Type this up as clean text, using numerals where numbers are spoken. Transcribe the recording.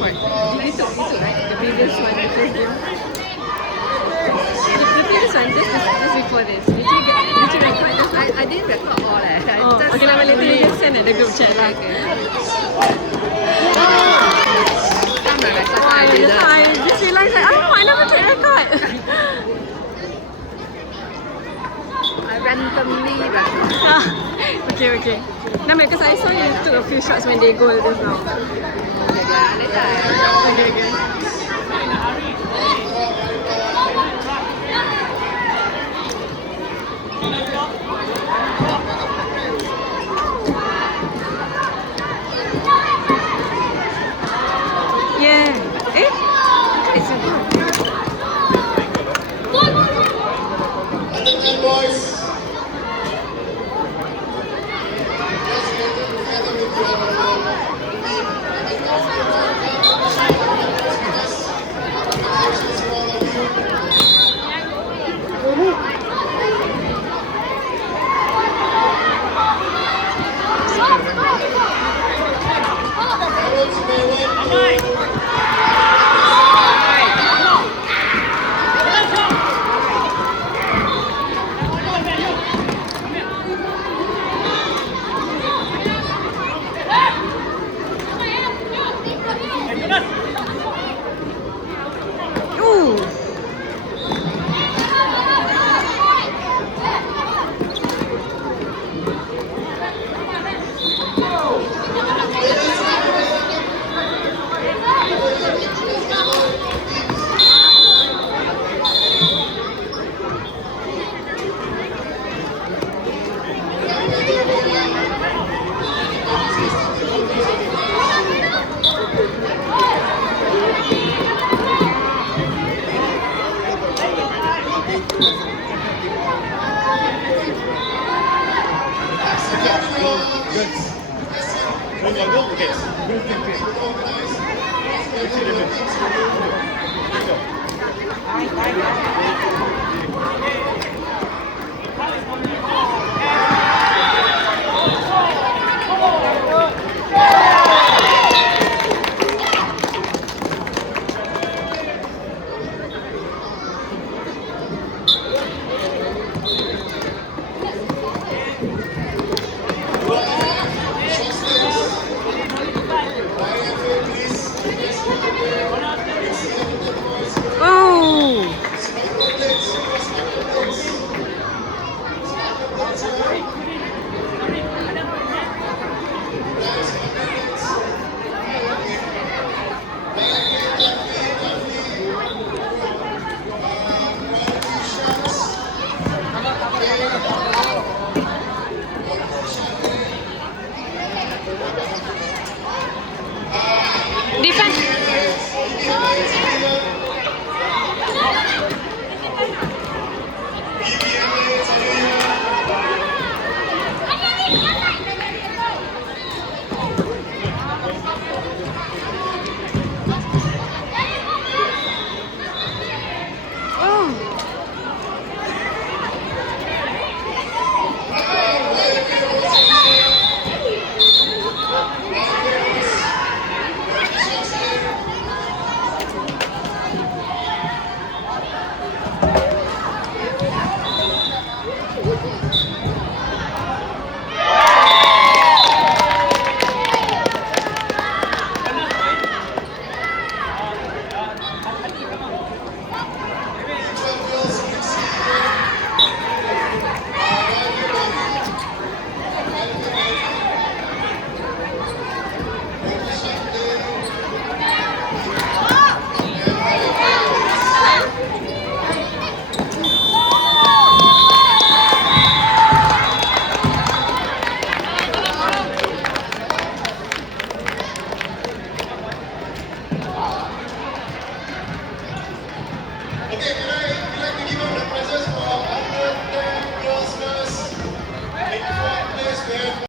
What? Itu, right? The previous one, the first game. The previous one, just before this. Did you record this one? I didn't record all Oh, okay lah, later you just send at the group chat lah. Okay. Some I record, some I didn't. I just realised that, I never click record. I randomly record. Okay. No, because I saw you took a few shots when they go just now. Okay, later I Okay. Yeah. It's a Boys. Ooh.